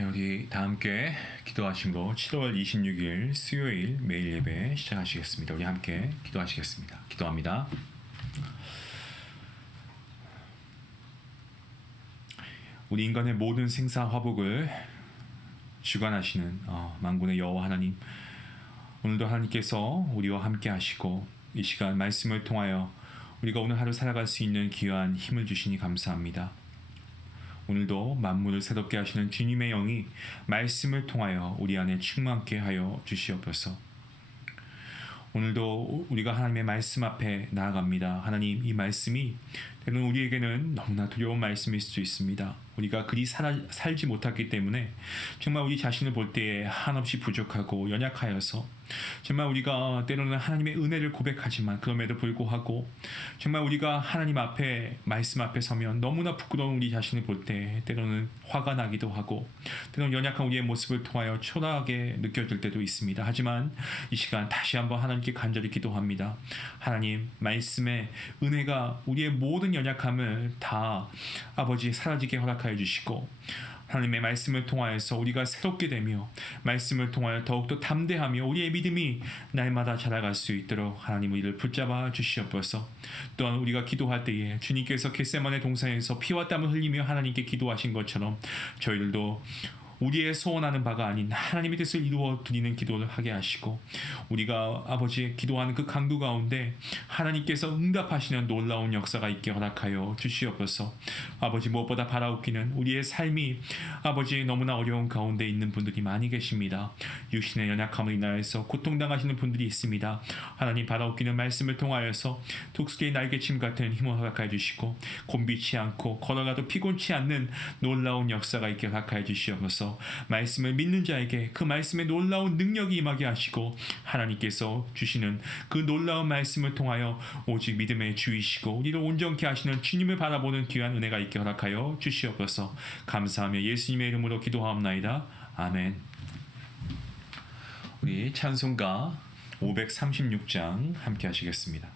네, 우리 다 함께 기도하심으로 7월 26일 수요일 매일 예배 시작하시겠습니다. 우리 함께 기도하시겠습니다. 기도합니다. 우리 인간의 모든 생사 화복을 주관하시는 만군의 여호와 하나님, 오늘도 하나님께서 우리와 함께 하시고 이 시간 말씀을 통하여 우리가 오늘 하루 살아갈 수 있는 귀한 힘을 주시니 감사합니다. 오늘도 만물을 새롭게 하시는 주님의 영이 말씀을 통하여 우리 안에 충만케 하여 주시옵소서. 오늘도 우리가 하나님의 말씀 앞에 나아갑니다. 하나님, 이 말씀이 때로는 우리에게는 너무나 두려운 말씀일 수 있습니다. 우리가 그리 살지 못했기 때문에 정말 우리 자신을 볼 때에 한없이 부족하고 연약하여서 정말 우리가 때로는 하나님의 은혜를 고백하지만 그럼에도 불구하고 정말 우리가 하나님 앞에 말씀 앞에 서면 너무나 부끄러운 우리 자신을 볼 때 때로는 화가 나기도 하고 때로는 연약한 우리의 모습을 통하여 초라하게 느껴질 때도 있습니다. 하지만 이 시간 다시 한번 하나님께 간절히 기도합니다. 하나님, 말씀의 은혜가 우리의 모든 연약함을 다 아버지 사라지게 허락하여 주시고 하나님의 말씀을 통하여서 우리가 새롭게 되며 말씀을 통하여 더욱더 담대하며 우리의 믿음이 날마다 자라갈 수 있도록 하나님 우리를 붙잡아 주시옵소서. 또한 우리가 기도할 때에 주님께서 겟세마네 동산에서 피와 땀을 흘리며 하나님께 기도하신 것처럼 저희들도 우리의 소원하는 바가 아닌 하나님의 뜻을 이루어 드리는 기도를 하게 하시고 우리가 아버지의 기도하는 그 강도 가운데 하나님께서 응답하시는 놀라운 역사가 있게 허락하여 주시옵소서. 아버지, 무엇보다 바라옵기는 우리의 삶이 아버지 너무나 어려운 가운데 있는 분들이 많이 계십니다. 육신의 연약함을 인하여서 고통당하시는 분들이 있습니다. 하나님, 바라옵기는 말씀을 통하여서 독수리의 날개침 같은 힘을 허락하여 주시고 곤비치 않고 걸어가도 피곤치 않는 놀라운 역사가 있게 허락하여 주시옵소서. 말씀을 믿는 자에게 그 말씀의 놀라운 능력이 임하게 하시고 하나님께서 주시는 그 놀라운 말씀을 통하여 오직 믿음의 주이시고 우리를 온전케 하시는 주님을 바라보는 귀한 은혜가 있게 허락하여 주시옵소서. 감사하며 예수님의 이름으로 기도하옵나이다. 아멘. 우리 찬송가 536장 함께 하시겠습니다.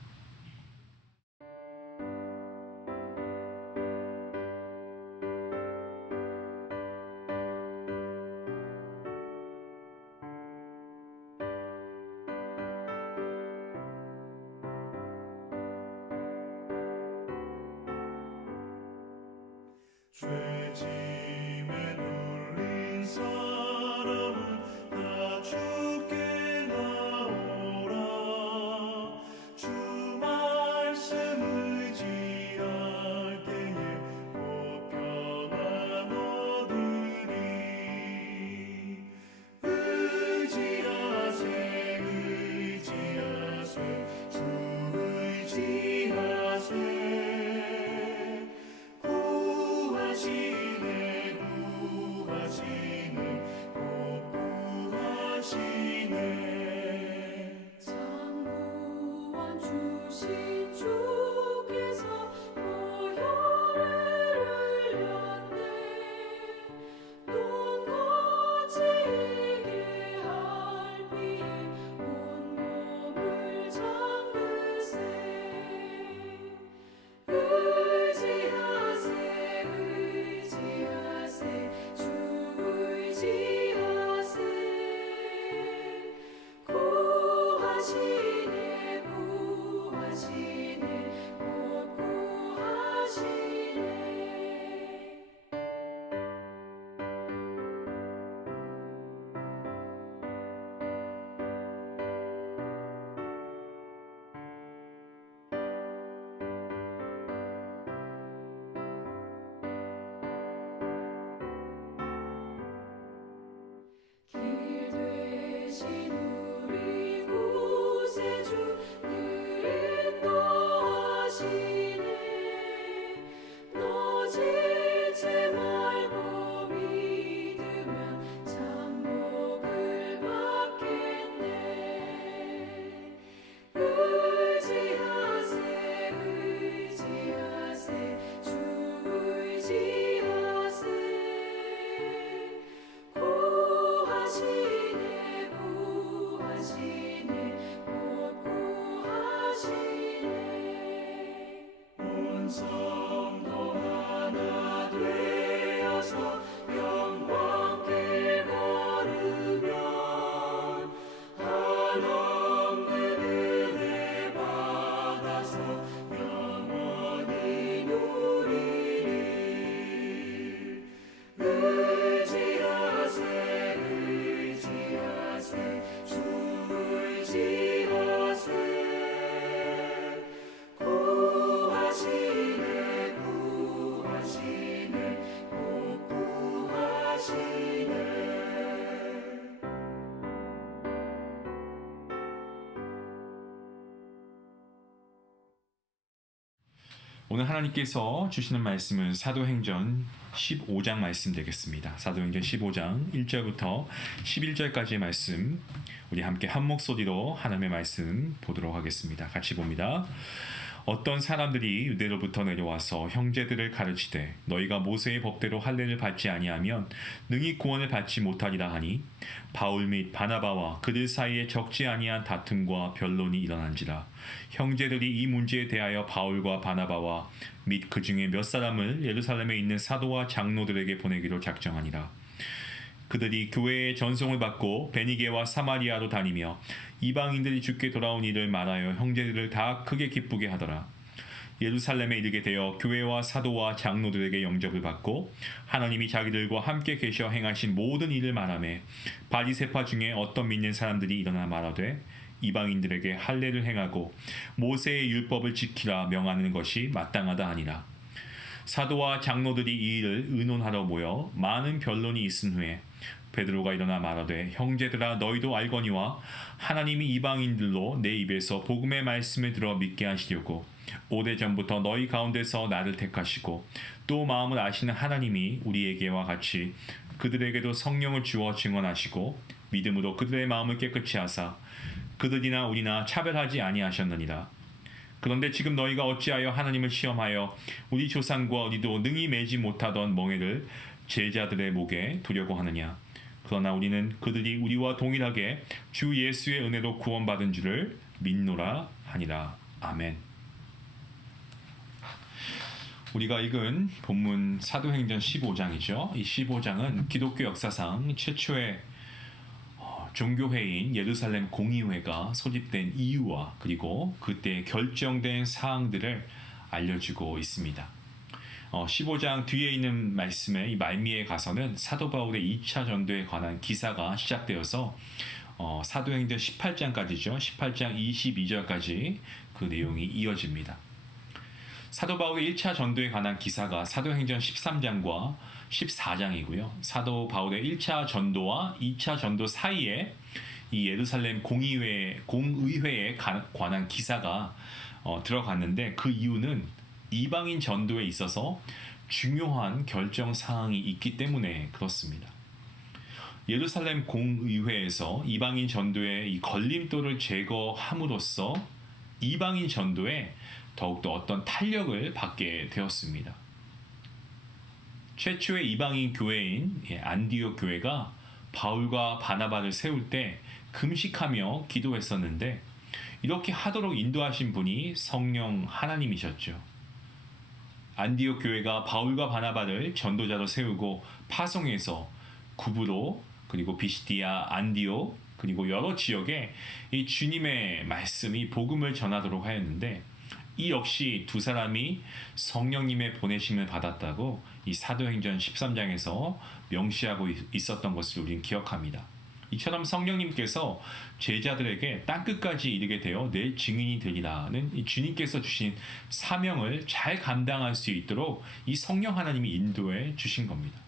죄짐에 눌린 사람은 다 주께 나오라. 주 말씀 의지할 때에 곧 평안 얻으리. 의지하세 의지하세 주 의지하세. 구하시 오늘 하나님께서 주시는 말씀은 사도행전 15장 말씀 되겠습니다. 사도행전 15장 1절부터 11절까지의 말씀, 우리 함께 한 목소리로 하나님의 말씀 보도록 하겠습니다. 같이 봅니다. 어떤 사람들이 유대로부터 내려와서 형제들을 가르치되 너희가 모세의 법대로 할례를 받지 아니하면 능히 구원을 받지 못하리라 하니 바울 및 바나바와 그들 사이에 적지 아니한 다툼과 변론이 일어난지라. 형제들이 이 문제에 대하여 바울과 바나바와 및 그 중에 몇 사람을 예루살렘에 있는 사도와 장로들에게 보내기로 작정하니라. 그들이 교회의 전송을 받고 베니게와 사마리아로 다니며 이방인들이 주께 돌아온 일을 말하여 형제들을 다 크게 기쁘게 하더라. 예루살렘에 이르게 되어 교회와 사도와 장로들에게 영접을 받고 하나님이 자기들과 함께 계셔 행하신 모든 일을 말하며 바리새파 중에 어떤 믿는 사람들이 일어나 말하되 이방인들에게 할례를 행하고 모세의 율법을 지키라 명하는 것이 마땅하다 하니라. 사도와 장로들이 이 일을 의논하러 모여 많은 변론이 있은 후에 베드로가 일어나 말하되 형제들아 너희도 알거니와 하나님이 이방인들로 내 입에서 복음의 말씀을 들어 믿게 하시려고 오래전부터 너희 가운데서 나를 택하시고 또 마음을 아시는 하나님이 우리에게와 같이 그들에게도 성령을 주어 증언하시고 믿음으로 그들의 마음을 깨끗이 하사 그들이나 우리나 차별하지 아니하셨느니라. 그런데 지금 너희가 어찌하여 하나님을 시험하여 우리 조상과 우리도 능히 매지 못하던 멍에를 제자들의 목에 두려고 하느냐. 그러나 우리는 그들이 우리와 동일하게 주 예수의 은혜로 구원받은 줄을 믿노라 하니라. 아멘. 우리가 읽은 본문 사도행전 15장이죠. 이 15장은 기독교 역사상 최초의 종교회의인 예루살렘 공의회가 소집된 이유와 그리고 그때 결정된 사항들을 알려주고 있습니다. 15장 뒤에 있는 말씀의 이 말미에 가서는 사도 바울의 2차 전도에 관한 기사가 시작되어서 사도행전 18장까지죠. 18장 22절까지 그 내용이 이어집니다. 사도 바울의 1차 전도에 관한 기사가 사도행전 13장과 14장이고요. 사도 바울의 1차 전도와 2차 전도 사이에 이 예루살렘 공의회에 관한 기사가 들어갔는데 그 이유는 이방인 전도에 있어서 중요한 결정 사항이 있기 때문에 그렇습니다. 예루살렘 공의회에서 이방인 전도의 이 걸림돌을 제거함으로써 이방인 전도에 더욱더 어떤 탄력을 받게 되었습니다. 최초의 이방인 교회인 안디옥 교회가 바울과 바나바를 세울 때 금식하며 기도했었는데 이렇게 하도록 인도하신 분이 성령 하나님이셨죠. 안디옥 교회가 바울과 바나바를 전도자로 세우고 파송해서 구브로 그리고 비시디아, 안디옥 그리고 여러 지역에 이 주님의 말씀이 복음을 전하도록 하였는데 이 역시 두 사람이 성령님의 보내심을 받았다고 이 사도행전 13장에서 명시하고 있었던 것을 우리는 기억합니다. 이처럼 성령님께서 제자들에게 땅끝까지 이르게 되어 내 증인이 되리라는 이 주님께서 주신 사명을 잘 감당할 수 있도록 이 성령 하나님이 인도해 주신 겁니다.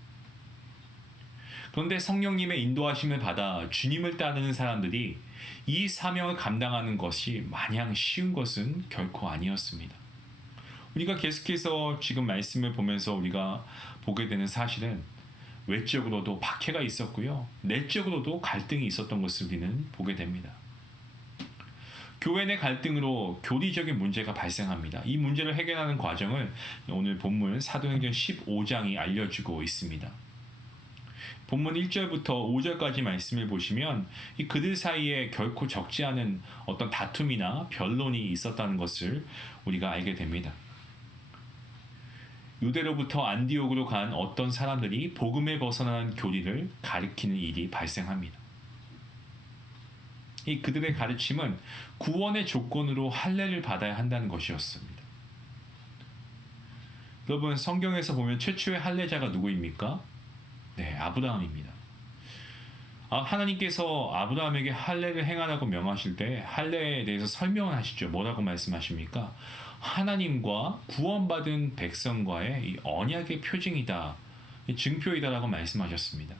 그런데 성령님의 인도하심을 받아 주님을 따르는 사람들이 이 사명을 감당하는 것이 마냥 쉬운 것은 결코 아니었습니다. 우리가 계속해서 지금 말씀을 보면서 우리가 보게 되는 사실은 외적으로도 박해가 있었고요. 내적으로도 갈등이 있었던 것을 우리는 보게 됩니다. 교회 내 갈등으로 교리적인 문제가 발생합니다. 이 문제를 해결하는 과정을 오늘 본문 사도행전 15장이 알려주고 있습니다. 본문 1절부터 5절까지 말씀을 보시면 이 그들 사이에 결코 적지 않은 어떤 다툼이나 변론이 있었다는 것을 우리가 알게 됩니다. 유대로부터 안디옥으로 간 어떤 사람들이 복음에 벗어난 교리를 가리키는 일이 발생합니다. 이 그들의 가르침은 구원의 조건으로 할례를 받아야 한다는 것이었습니다. 여러분, 성경에서 보면 최초의 할례자가 누구입니까? 네, 아브라함입니다. 하나님께서 아브라함에게 할례를 행하라고 명하실 때 할례에 대해서 설명을 하시죠. 뭐라고 말씀하십니까? 하나님과 구원받은 백성과의 이 언약의 표징이다, 증표이다라고 말씀하셨습니다.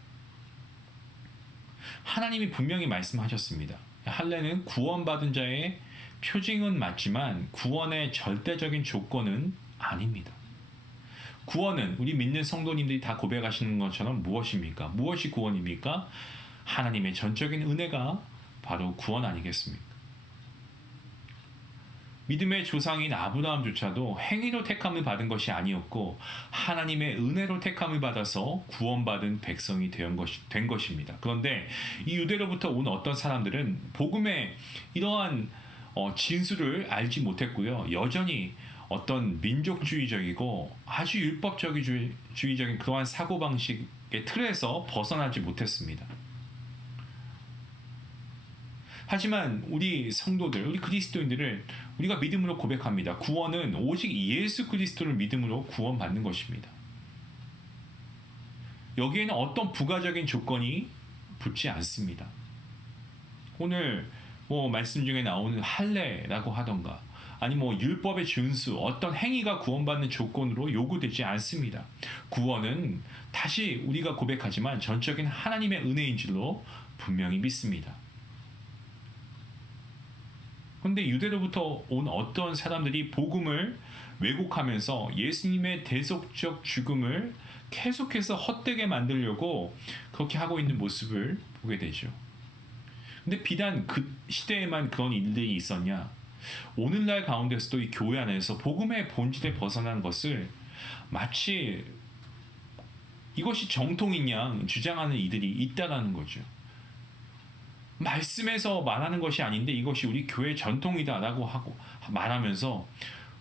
하나님이 분명히 말씀하셨습니다. 할례는 구원받은 자의 표징은 맞지만 구원의 절대적인 조건은 아닙니다. 구원은 우리 믿는 성도님들이 다 고백하시는 것처럼 무엇입니까? 무엇이 구원입니까? 하나님의 전적인 은혜가 바로 구원 아니겠습니까? 믿음의 조상인 아브라함조차도 행위로 택함을 받은 것이 아니었고 하나님의 은혜로 택함을 받아서 구원받은 백성이 된 것입니다. 그런데 이 유대로부터 온 어떤 사람들은 복음의 이러한 진수를 알지 못했고요. 여전히 어떤 민족주의적이고 아주 율법주의적인 그러한 사고방식의 틀에서 벗어나지 못했습니다. 하지만 우리 성도들, 우리 그리스도인들을 우리가 믿음으로 고백합니다. 구원은 오직 예수 그리스도를 믿음으로 구원받는 것입니다. 여기에는 어떤 부가적인 조건이 붙지 않습니다. 오늘 말씀 중에 나오는 할례라고 하던가 아니 율법의 준수 어떤 행위가 구원받는 조건으로 요구되지 않습니다. 구원은 다시 우리가 고백하지만 전적인 하나님의 은혜인 줄로 분명히 믿습니다. 그런데 유대로부터 온 어떤 사람들이 복음을 왜곡하면서 예수님의 대속적 죽음을 계속해서 헛되게 만들려고 그렇게 하고 있는 모습을 보게 되죠. 근데 비단 그 시대에만 그런 일들이 있었냐? 오늘날 가운데서도 이 교회 안에서 복음의 본질에 벗어난 것을 마치 이것이 정통인 양 주장하는 이들이 있다라는 거죠. 말씀에서 말하는 것이 아닌데 이것이 우리 교회 전통이다라고 하고 말하면서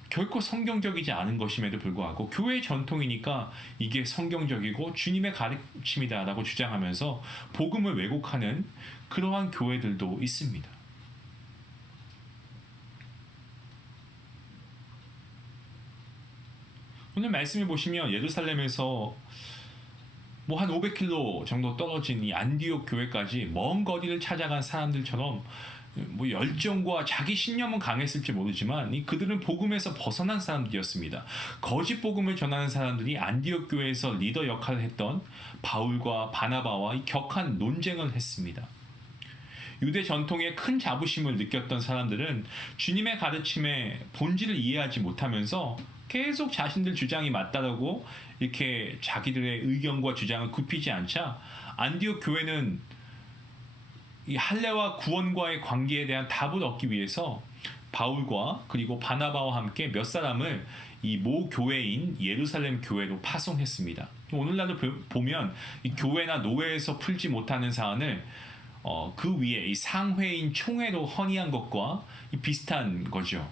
결코 성경적이지 않은 것임에도 불구하고 교회 전통이니까 이게 성경적이고 주님의 가르침이다라고 주장하면서 복음을 왜곡하는 그러한 교회들도 있습니다. 오늘 말씀을 보시면 예루살렘에서 한 500km 정도 떨어진 이 안디옥 교회까지 먼 거리를 찾아간 사람들처럼 열정과 자기 신념은 강했을지 모르지만 그들은 복음에서 벗어난 사람들이었습니다. 거짓 복음을 전하는 사람들이 안디옥 교회에서 리더 역할을 했던 바울과 바나바와 격한 논쟁을 했습니다. 유대 전통에 큰 자부심을 느꼈던 사람들은 주님의 가르침의 본질을 이해하지 못하면서 계속 자신들 주장이 맞다라고 이렇게 자기들의 의견과 주장을 굽히지 않자 안디옥 교회는 이 할례와 구원과의 관계에 대한 답을 얻기 위해서 바울과 그리고 바나바와 함께 몇 사람을 이 모 교회인 예루살렘 교회로 파송했습니다. 오늘날도 보면 이 교회나 노회에서 풀지 못하는 사안을 그 위에 이 상회인 총회로 헌의한 것과 비슷한 거죠.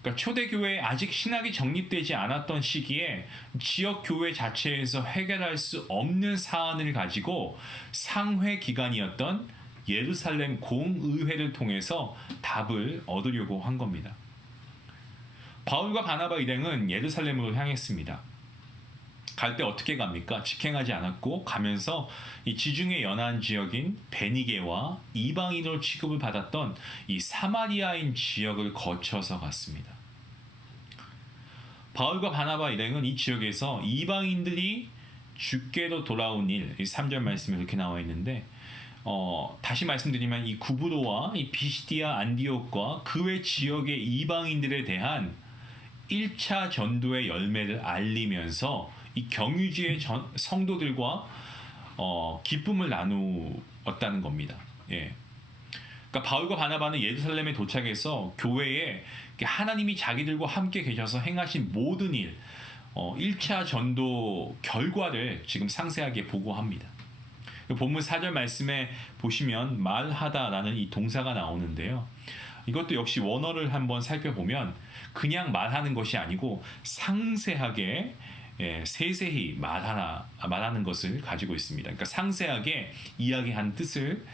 그러니까 초대교회에 아직 신학이 정립되지 않았던 시기에 지역교회 자체에서 해결할 수 없는 사안을 가지고 상회 기관이었던 예루살렘 공의회를 통해서 답을 얻으려고 한 겁니다. 바울과 바나바 일행은 예루살렘으로 향했습니다. 갈 때 어떻게 갑니까? 직행하지 않았고 가면서 이 지중해 연안 지역인 베니게와 이방인으로 취급을 받았던 이 사마리아인 지역을 거쳐서 갔습니다. 바울과 바나바 일행은 이 지역에서 이방인들이 주께로 돌아온 일, 3절 말씀에 이렇게 나와 있는데 다시 말씀드리면 이 구브로와 이 비시디아 안디옥과 그 외 지역의 이방인들에 대한 1차 전도의 열매를 알리면서 이 경유지의 성도들과 기쁨을 나누었다는 겁니다. 예. 그러니까 바울과 바나바는 예루살렘에 도착해서 교회에 하나님이 자기들과 함께 계셔서 행하신 모든 일, 1차 전도 결과를 지금 상세하게 보고합니다. 본문 4절 말씀에 보시면 말하다라는 이 동사가 나오는데요. 이것도 역시 원어를 한번 살펴보면 그냥 말하는 것이 아니고 상세하게 세세히 말하는 것을 가지고 있습니다. 그러니까 상세하게 이야기한 뜻을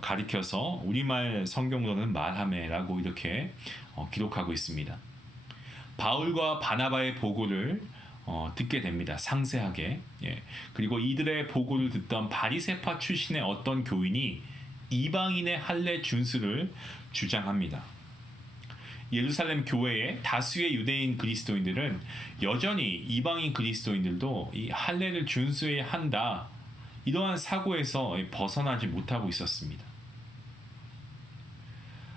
가리켜서 우리말 성경으로는 말하매라고 이렇게 기록하고 있습니다. 바울과 바나바의 보고를 듣게 됩니다. 상세하게. 그리고 이들의 보고를 듣던 바리새파 출신의 어떤 교인이 이방인의 할례 준수를 주장합니다. 예루살렘 교회의 다수의 유대인 그리스도인들은 여전히 이방인 그리스도인들도 이 할례를 준수해야 한다, 이러한 사고에서 벗어나지 못하고 있었습니다.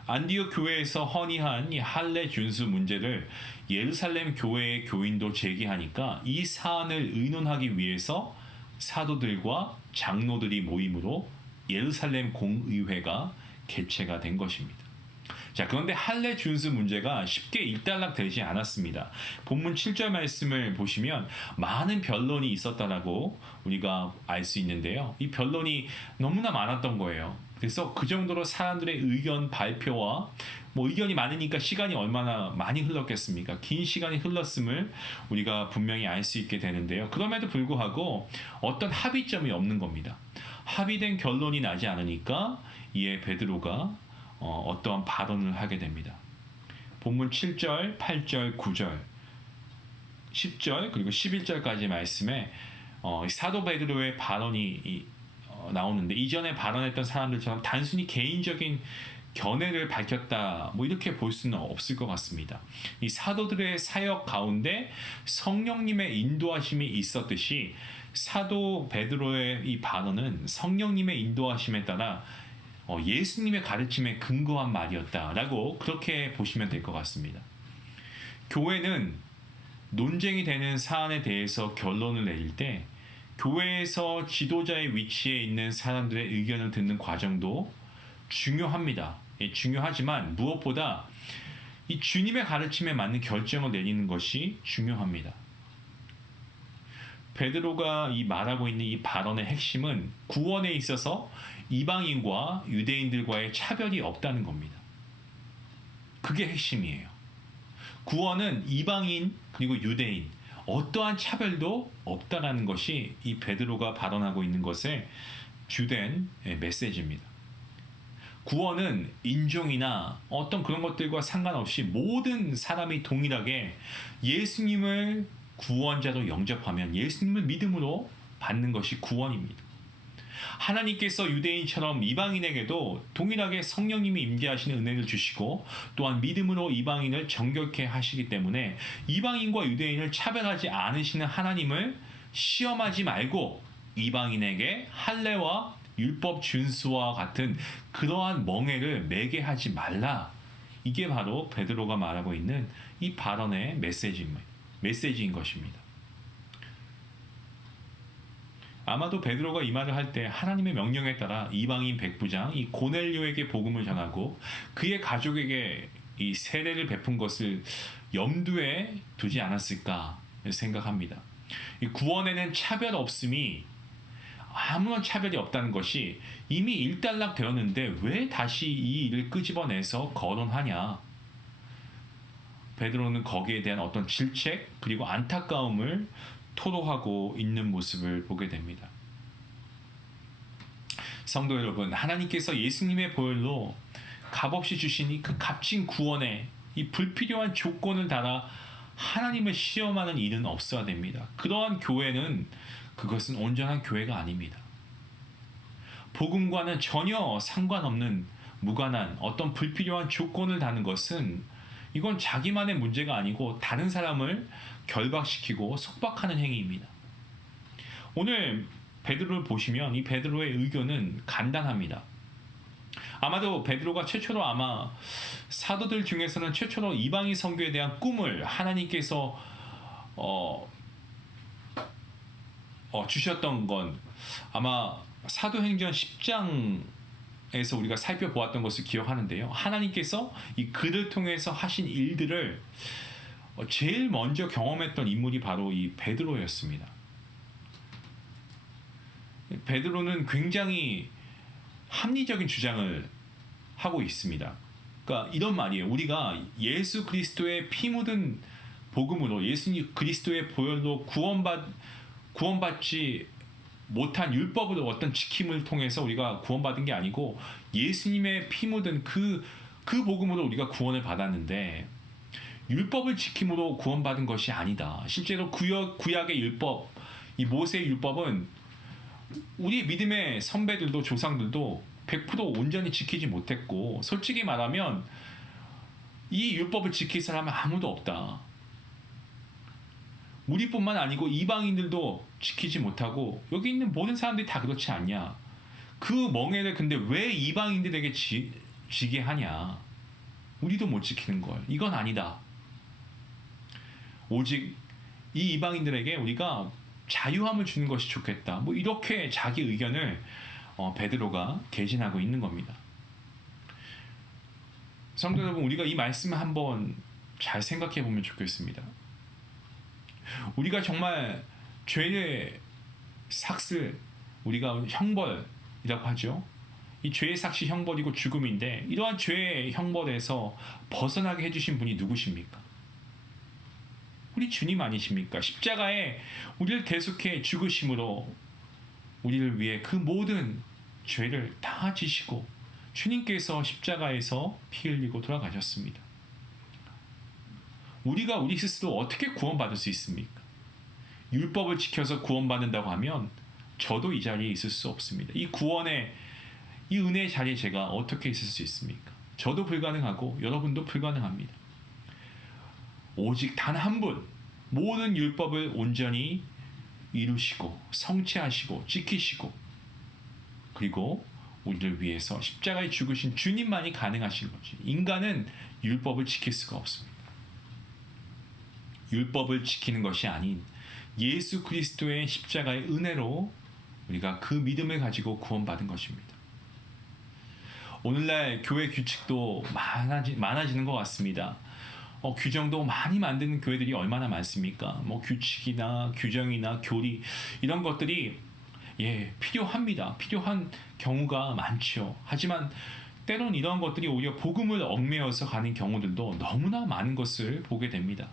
안디옥 교회에서 헌의한 이 할례 준수 문제를 예루살렘 교회의 교인도 제기하니까 이 사안을 의논하기 위해서 사도들과 장로들이 모임으로 예루살렘 공의회가 개최가 된 것입니다. 자, 그런데 할례 준수 문제가 쉽게 일단락되지 않았습니다. 본문 7절 말씀을 보시면 많은 변론이 있었다라고 우리가 알 수 있는데요. 이 변론이 너무나 많았던 거예요. 그래서 그 정도로 사람들의 의견 발표와 의견이 많으니까 시간이 얼마나 많이 흘렀겠습니까? 긴 시간이 흘렀음을 우리가 분명히 알 수 있게 되는데요. 그럼에도 불구하고 어떤 합의점이 없는 겁니다. 합의된 결론이 나지 않으니까 이에 베드로가 어떠한 발언을 하게 됩니다. 본문 7절, 8절, 9절, 10절 그리고 11절까지 말씀에 사도 베드로의 발언이 나오는데 이전에 발언했던 사람들처럼 단순히 개인적인 견해를 밝혔다 이렇게 볼 수는 없을 것 같습니다. 이 사도들의 사역 가운데 성령님의 인도하심이 있었듯이 사도 베드로의 이 발언은 성령님의 인도하심에 따라 예수님의 가르침에 근거한 말이었다라고 그렇게 보시면 될 것 같습니다. 교회는 논쟁이 되는 사안에 대해서 결론을 내릴 때 교회에서 지도자의 위치에 있는 사람들의 의견을 듣는 과정도 중요합니다. 중요하지만 무엇보다 이 주님의 가르침에 맞는 결정을 내리는 것이 중요합니다. 베드로가 이 말하고 있는 이 발언의 핵심은 구원에 있어서 이방인과 유대인들과의 차별이 없다는 겁니다. 그게 핵심이에요. 구원은 이방인 그리고 유대인 어떠한 차별도 없다라는 것이 이 베드로가 발언하고 있는 것의 주된 메시지입니다. 구원은 인종이나 어떤 그런 것들과 상관없이 모든 사람이 동일하게 예수님을 구원자로 영접하면 예수님을 믿음으로 받는 것이 구원입니다. 하나님께서 유대인처럼 이방인에게도 동일하게 성령님이 임재하시는 은혜를 주시고 또한 믿음으로 이방인을 정결케 하시기 때문에 이방인과 유대인을 차별하지 않으시는 하나님을 시험하지 말고 이방인에게 할례와 율법 준수와 같은 그러한 멍에를 매게 하지 말라. 이게 바로 베드로가 말하고 있는 이 발언의 메시지인 것입니다. 아마도 베드로가 이 말을 할 때 하나님의 명령에 따라 이방인 백부장 이 고넬료에게 복음을 전하고 그의 가족에게 이 세례를 베푼 것을 염두에 두지 않았을까 생각합니다. 이 구원에는 차별 없음이 아무런 차별이 없다는 것이 이미 일단락 되었는데 왜 다시 이 일을 끄집어내서 거론하냐. 베드로는 거기에 대한 어떤 질책 그리고 안타까움을 토로하고 있는 모습을 보게 됩니다. 성도 여러분, 하나님께서 예수님의 보혈로 값없이 주신 이 그 값진 구원에 이 불필요한 조건을 달아 하나님을 시험하는 일은 없어야 됩니다. 그러한 교회는 그것은 온전한 교회가 아닙니다. 복음과는 전혀 상관없는 무관한 어떤 불필요한 조건을 다는 것은 이건 자기만의 문제가 아니고 다른 사람을 결박시키고 속박하는 행위입니다. 오늘 베드로를 보시면 이 베드로의 의견은 간단합니다. 아마도 베드로가 최초로 아마 사도들 중에서는 최초로 이방인 선교에 대한 꿈을 하나님께서 주셨던 건 아마 사도행전 10장에서 우리가 살펴보았던 것을 기억하는데요. 하나님께서 이 글을 통해서 하신 일들을 제일 먼저 경험했던 인물이 바로 이 베드로였습니다. 베드로는 굉장히 합리적인 주장을 하고 있습니다. 그러니까 이런 말이에요. 우리가 예수 그리스도의 피 묻은 복음으로 예수 그리스도의 보혈로 구원받지 못한 율법으로 어떤 지킴을 통해서 우리가 구원받은 게 아니고 예수님의 피 묻은 그 복음으로 우리가 구원을 받았는데 율법을 지킴으로 구원받은 것이 아니다. 실제로 구약의 율법, 이 모세의 율법은 우리 믿음의 선배들도 조상들도 100% 온전히 지키지 못했고 솔직히 말하면 이 율법을 지킬 사람은 아무도 없다. 우리뿐만 아니고 이방인들도 지키지 못하고 여기 있는 모든 사람들이 다 그렇지 않냐. 그 멍에를 근데 왜 이방인들에게 지게 하냐. 우리도 못 지키는 걸. 이건 아니다. 오직 이 이방인들에게 우리가 자유함을 주는 것이 좋겠다. 뭐 이렇게 자기 의견을 베드로가 개진하고 있는 겁니다. 성도 여러분, 우리가 이 말씀을 한번 잘 생각해 보면 좋겠습니다. 우리가 정말 죄의 삭슬, 우리가 형벌이라고 하죠. 이 죄의 삭시 형벌이고 죽음인데, 이러한 죄의 형벌에서 벗어나게 해주신 분이 누구십니까? 우리 주님 아니십니까? 십자가에 우리를 계속해 죽으심으로 우리를 위해 그 모든 죄를 다 지시고 주님께서 십자가에서 피 흘리고 돌아가셨습니다. 우리가 우리 스스로 어떻게 구원받을 수 있습니까? 율법을 지켜서 구원받는다고 하면 저도 이 자리에 있을 수 없습니다. 이 구원의, 이 은혜의 자리에 제가 어떻게 있을 수 있습니까? 저도 불가능하고 여러분도 불가능합니다. 오직 단 한 분, 모든 율법을 온전히 이루시고 성취하시고 지키시고 그리고 우리를 위해서 십자가에 죽으신 주님만이 가능하신 거지. 인간은 율법을 지킬 수가 없습니다. 율법을 지키는 것이 아닌 예수 그리스도의 십자가의 은혜로 우리가 그 믿음을 가지고 구원받은 것입니다. 오늘날 교회 규칙도 많아지는 것 같습니다. 규정도 많이 만드는 교회들이 얼마나 많습니까? 뭐 규칙이나 규정이나 교리 이런 것들이 필요합니다. 필요한 경우가 많죠. 하지만 때론 이런 것들이 오히려 복음을 얽매여서 가는 경우들도 너무나 많은 것을 보게 됩니다.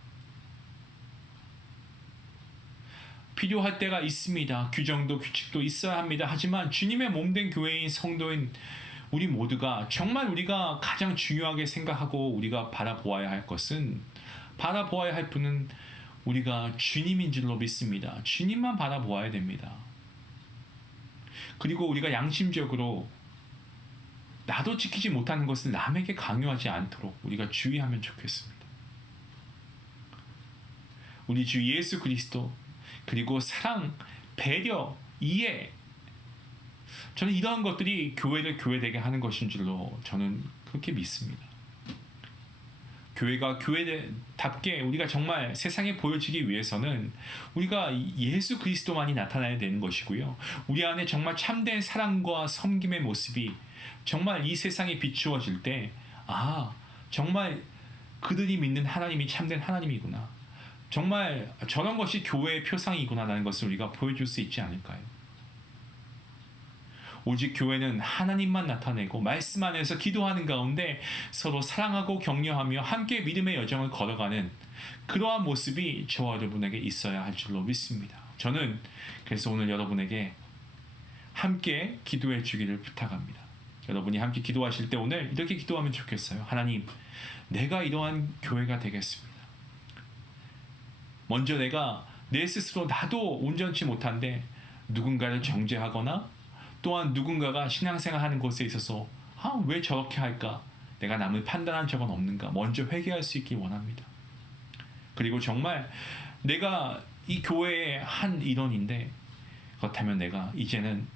필요할 때가 있습니다. 규정도 규칙도 있어야 합니다. 하지만 주님의 몸된 교회인 성도인 우리 모두가 정말 우리가 가장 중요하게 생각하고 우리가 바라보아야 할 것은, 바라보아야 할 분은 우리가 주님인 줄로 믿습니다. 주님만 바라보아야 됩니다. 그리고 우리가 양심적으로 나도 지키지 못하는 것을 남에게 강요하지 않도록 우리가 주의하면 좋겠습니다. 우리 주 예수 그리스도, 그리고 사랑, 배려, 이해, 저는 이러한 것들이 교회를 교회되게 하는 것인 줄로 저는 그렇게 믿습니다. 교회가 교회답게 우리가 정말 세상에 보여지기 위해서는 우리가 예수 그리스도만이 나타나야 되는 것이고요. 우리 안에 정말 참된 사랑과 섬김의 모습이 정말 이 세상에 비추어질 때, 정말 그들이 믿는 하나님이 참된 하나님이구나, 정말 저런 것이 교회의 표상이구나라는 것을 우리가 보여줄 수 있지 않을까요? 오직 교회는 하나님만 나타내고 말씀 안에서 기도하는 가운데 서로 사랑하고 격려하며 함께 믿음의 여정을 걸어가는 그러한 모습이 저와 여러분에게 있어야 할 줄로 믿습니다. 저는 그래서 오늘 여러분에게 함께 기도해 주기를 부탁합니다. 여러분이 함께 기도하실 때 오늘 이렇게 기도하면 좋겠어요. 하나님, 내가 이러한 교회가 되겠습니다. 먼저 내가 내 스스로 나도 온전치 못한데 누군가를 정죄하거나 또한 누군가가 신앙생활하는 곳에 있어서 왜 저렇게 할까? 내가 남을 판단한 적은 없는가? 먼저 회개할 수 있길 원합니다. 그리고 정말 내가 이 교회의 한 일원인데 그렇다면 내가 이제는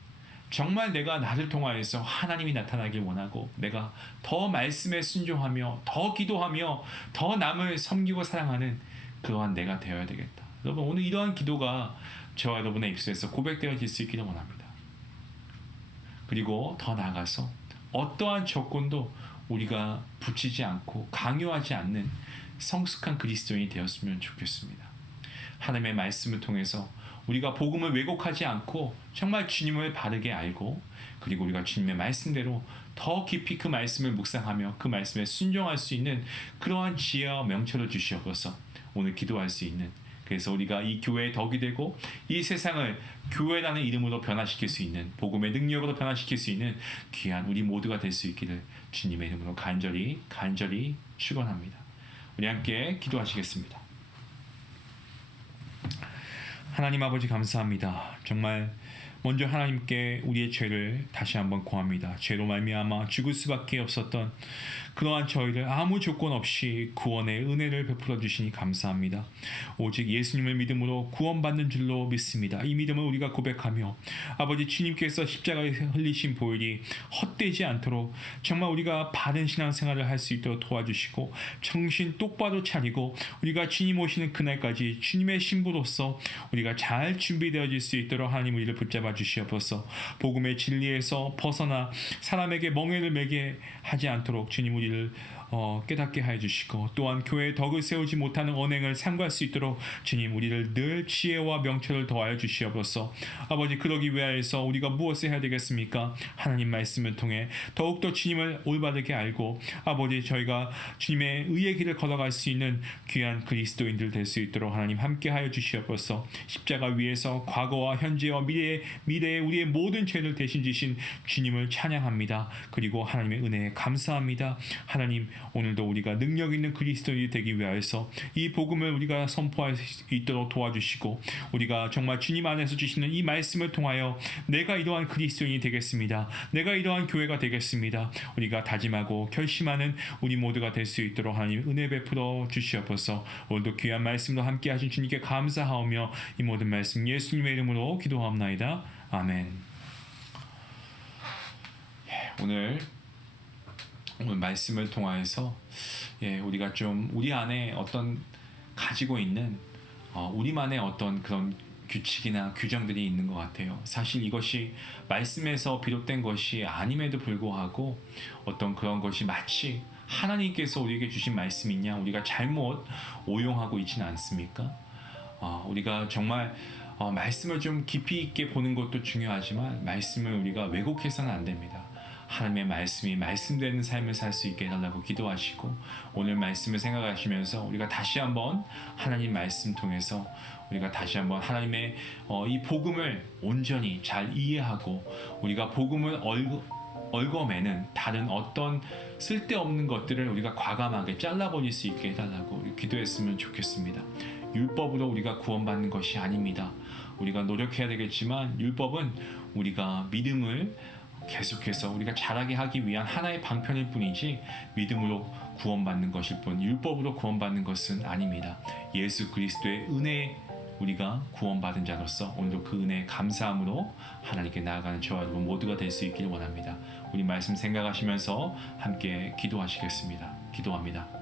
정말 내가 나를 통하여서 하나님이 나타나길 원하고 내가 더 말씀에 순종하며 더 기도하며 더 남을 섬기고 사랑하는 그러한 내가 되어야 되겠다. 여러분, 오늘 이러한 기도가 저와 여러분의 입술에서 고백되어질 수 있기를 원합니다. 그리고 더 나아가서 어떠한 조건도 우리가 붙이지 않고 강요하지 않는 성숙한 그리스도인이 되었으면 좋겠습니다. 하나님의 말씀을 통해서 우리가 복음을 왜곡하지 않고 정말 주님을 바르게 알고, 그리고 우리가 주님의 말씀대로 더 깊이 그 말씀을 묵상하며 그 말씀에 순종할 수 있는 그러한 지혜와 명철을 주시옵소서. 오늘 기도할 수 있는, 그래서 우리가 이 교회의 덕이 되고 이 세상을 교회라는 이름으로 변화시킬 수 있는, 복음의 능력으로 변화시킬 수 있는 귀한 우리 모두가 될 수 있기를 주님의 이름으로 간절히 축원합니다. 우리 함께 기도하시겠습니다. 하나님 아버지, 감사합니다. 정말 먼저 하나님께 우리의 죄를 다시 한번 고합니다. 죄로 말미암아 죽을 수밖에 없었던 그러한 저희를 아무 조건 없이 구원의 은혜를 베풀어 주시니 감사합니다. 오직 예수님을 믿음으로 구원받는 줄로 믿습니다. 이 믿음을 우리가 고백하며 아버지 주님께서 십자가에 흘리신 보혈이 헛되지 않도록 정말 우리가 바른 신앙생활을 할 수 있도록 도와주시고 정신 똑바로 차리고 우리가 주님 오시는 그날까지 주님의 신부로서 우리가 잘 준비되어질 수 있도록 하나님 우리를 붙잡아 주시옵소서. 복음의 진리에서 벗어나 사람에게 멍에를 매게 하지 않도록 주님 우리를 깨닫게 하여 주시고 또한 교회에 덕을 세우지 못하는 언행을 삼갈 수 있도록 주님 우리를 늘 지혜와 명철을 더하여 주시옵소서. 아버지 그러기 위하여서 우리가 무엇을 해야 되겠습니까? 하나님 말씀을 통해 더욱더 주님을 올바르게 알고 아버지 저희가 주님의 의의 길을 걸어갈 수 있는 귀한 그리스도인들 될 수 있도록 하나님 함께 하여 주시옵소서. 십자가 위에서 과거와 현재와 미래의 우리의 모든 죄를 대신 지신 주님을 찬양합니다. 그리고 하나님의 은혜에 감사합니다. 하나님 오늘도 우리가 능력 있는 그리스도인이 되기 위하여서 이 복음을 우리가 선포할 수 있도록 도와주시고 우리가 정말 주님 안에서 주시는 이 말씀을 통하여 내가 이러한 그리스도인이 되겠습니다. 내가 이러한 교회가 되겠습니다. 우리가 다짐하고 결심하는 우리 모두가 될 수 있도록 하나님 은혜 베풀어 주시옵소서. 오늘도 귀한 말씀으로 함께 하신 주님께 감사하오며 이 모든 말씀 예수님의 이름으로 기도하옵나이다. 아멘. 오늘 말씀을 통하여서 우리가 좀 우리 안에 어떤 가지고 있는 우리만의 어떤 그런 규칙이나 규정들이 있는 것 같아요. 사실 이것이 말씀에서 비롯된 것이 아님에도 불구하고 어떤 그런 것이 마치 하나님께서 우리에게 주신 말씀이냐 우리가 잘못 오용하고 있지는 않습니까? 우리가 정말 말씀을 좀 깊이 있게 보는 것도 중요하지만 말씀을 우리가 왜곡해서는 안 됩니다. 하나님의 말씀이 말씀되는 삶을 살 수 있게 해달라고 기도하시고 오늘 말씀을 생각하시면서 우리가 다시 한번 하나님 말씀 통해서 우리가 다시 한번 하나님의 이 복음을 온전히 잘 이해하고 우리가 복음을 얽어매는 다른 어떤 쓸데없는 것들을 우리가 과감하게 잘라버릴 수 있게 해달라고 기도했으면 좋겠습니다. 율법으로 우리가 구원받는 것이 아닙니다. 우리가 노력해야 되겠지만 율법은 우리가 믿음을 계속해서 우리가 잘하게 하기 위한 하나의 방편일 뿐이지 믿음으로 구원받는 것일 뿐 율법으로 구원받는 것은 아닙니다. 예수 그리스도의 은혜에 우리가 구원받은 자로서 오늘도 그 은혜에 감사함으로 하나님께 나아가는 저와 여러분 모두가 될 수 있기를 원합니다. 우리 말씀 생각하시면서 함께 기도하시겠습니다. 기도합니다.